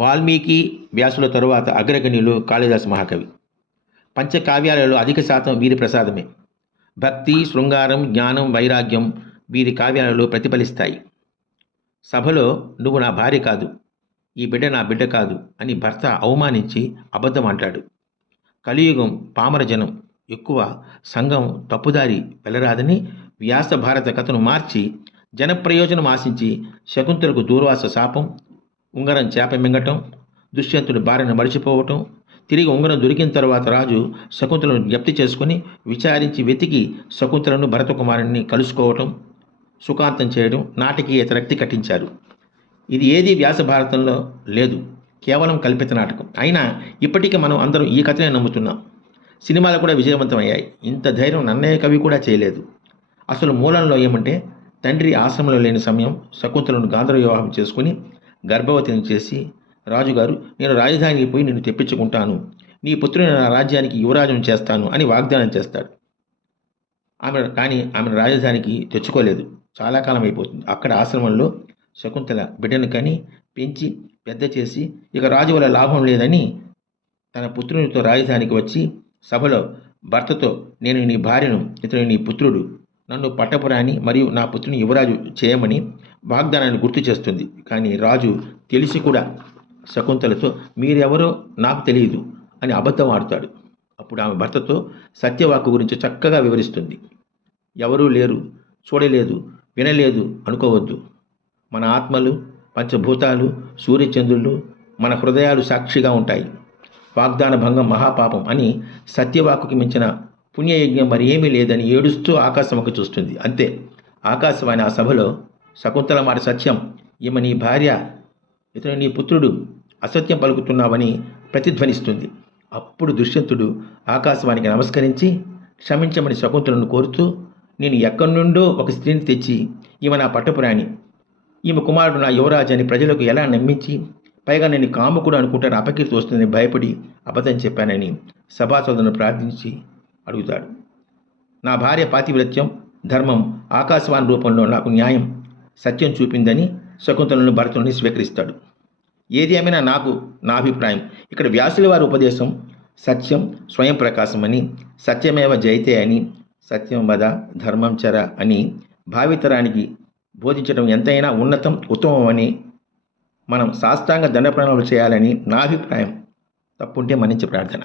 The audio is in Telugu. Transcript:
వాల్మీకి వ్యాసుల తరువాత అగ్రగణ్యులు కాళిదాసు మహాకవి. పంచకావ్యాలలో అధిక శాతం వీరి ప్రసాదమే. భక్తి శృంగారం జ్ఞానం వైరాగ్యం వీరి కావ్యాలలో ప్రతిఫలిస్తాయి. సభలో నువ్వు నా భార్య కాదు ఈ బిడ్డ నా బిడ్డ కాదు అని భర్త అవమానించి అబద్ధం అంటాడు. కలియుగం పామరజనం ఎక్కువ సంఘం తప్పుదారి వెళ్ళరాదని వ్యాస భారత కథను మార్చి జనప్రయోజనం ఆశించి శకుంతలకు దూర్వాస శాపం ఉంగరం చేప మింగటం దుష్యంతుడు భార్యను మరిచిపోవటం తిరిగి ఉంగరం దొరికిన తర్వాత రాజు శకుంతలను జ్ఞప్తి చేసుకుని విచారించి వెతికి శకుంతలను భరతకుమారుని కలుసుకోవటం సుఖాంతం చేయడం నాటకీయత రక్తి కట్టించారు. ఇది ఏది వ్యాస భారతంలో లేదు. కేవలం కల్పిత నాటకం. అయినా ఇప్పటికీ మనం అందరం ఈ కథనే నమ్ముతున్నాం. సినిమాలు కూడా విజయవంతమయ్యాయి. ఇంత ధైర్యం నన్నయ్య కవి కూడా చేయలేదు. అసలు మూలంలో ఏమంటే తండ్రి ఆశ్రమంలో లేని సమయం శకుంతలను గాంధర్వ వివాహం చేసుకుని గర్భవతిని చేసి రాజుగారు నేను రాజధానికి పోయి నిన్ను తెప్పించుకుంటాను. నీ పుత్రుని నా రాజ్యానికి యువరాజును చేస్తాను అని వాగ్దానం చేస్తాడు. ఆమె కానీ ఆమెను రాజధానికి తెచ్చుకోలేదు. చాలా కాలం అయిపోతుంది. అక్కడ ఆశ్రమంలో శకుంతల బిడ్డను కని పెంచి పెద్ద చేసి ఇక రాజు వల్ల లాభం లేదని తన పుత్రునితో రాజధానికి వచ్చి సభలో భర్తతో నేను నీ భార్యను ఇతను నీ పుత్రుడు. నన్ను పట్టపురాని మరియు నా పుత్రుని యువరాజు చేయమని వాగ్దానాన్ని గుర్తు చేస్తుంది. కానీ రాజు తెలిసి కూడా శకుంతలతో మీరెవరో నాకు తెలియదు అని అబద్ధం ఆడుతాడు. అప్పుడు ఆమె భర్తతో సత్యవాక్కు గురించి చక్కగా వివరిస్తుంది. ఎవరూ లేరు చూడలేదు వినలేదు అనుకోవద్దు. మన ఆత్మలు పంచభూతాలు సూర్యచంద్రులు మన హృదయాలు సాక్షిగా ఉంటాయి. వాగ్దాన భంగం మహాపాపం అని సత్యవాకుకి మించిన పుణ్యయజ్ఞం మరి ఏమీ లేదని ఏడుస్తూ ఆకాశముఖి చూస్తుంది. అంతే. ఆకాశవాణి ఆ సభలో శకుంతల మాట సత్యం. ఈమె నీ భార్య ఇతను నీ పుత్రుడు అసత్యం పలుకుతున్నావని ప్రతిధ్వనిస్తుంది. అప్పుడు దుష్యంతుడు ఆకాశవాణికి నమస్కరించి క్షమించమని శకుంతలను కోరుతూ నేను ఎక్కడి నుండో ఒక స్త్రీని తెచ్చి ఈమె నా పట్టపురాణి. ఈమె కుమారుడు నా యువరాజు అని ప్రజలకు ఎలా నమ్మించి పైగా నేను కాముకుడు అనుకుంటాను అపకీర్తి వస్తుందని భయపడి అబద్ధం చెప్పానని సభాసోదను ప్రార్థించి అడుగుతాడు. నా భార్య పాతివ్రత్యం ధర్మం ఆకాశవాణి రూపంలో నాకు న్యాయం సత్యం చూపిందని శకుంతలను భరతుని స్వీకరిస్తాడు ఏది ఏమైనా నాకు నా అభిప్రాయం. ఇక్కడ వ్యాసుల వారి ఉపదేశం సత్యం స్వయం ప్రకాశం అని సత్యమేవ జైతే అని సత్యం వద ధర్మం చర అని భావితరానికి బోధించడం ఎంతైనా ఉన్నతం ఉత్తమం అని మనం శాస్త్రాంగ దండ ప్రణాళికలు చేయాలని నా అభిప్రాయం. తప్పుంటే మన్నించి ప్రార్థన.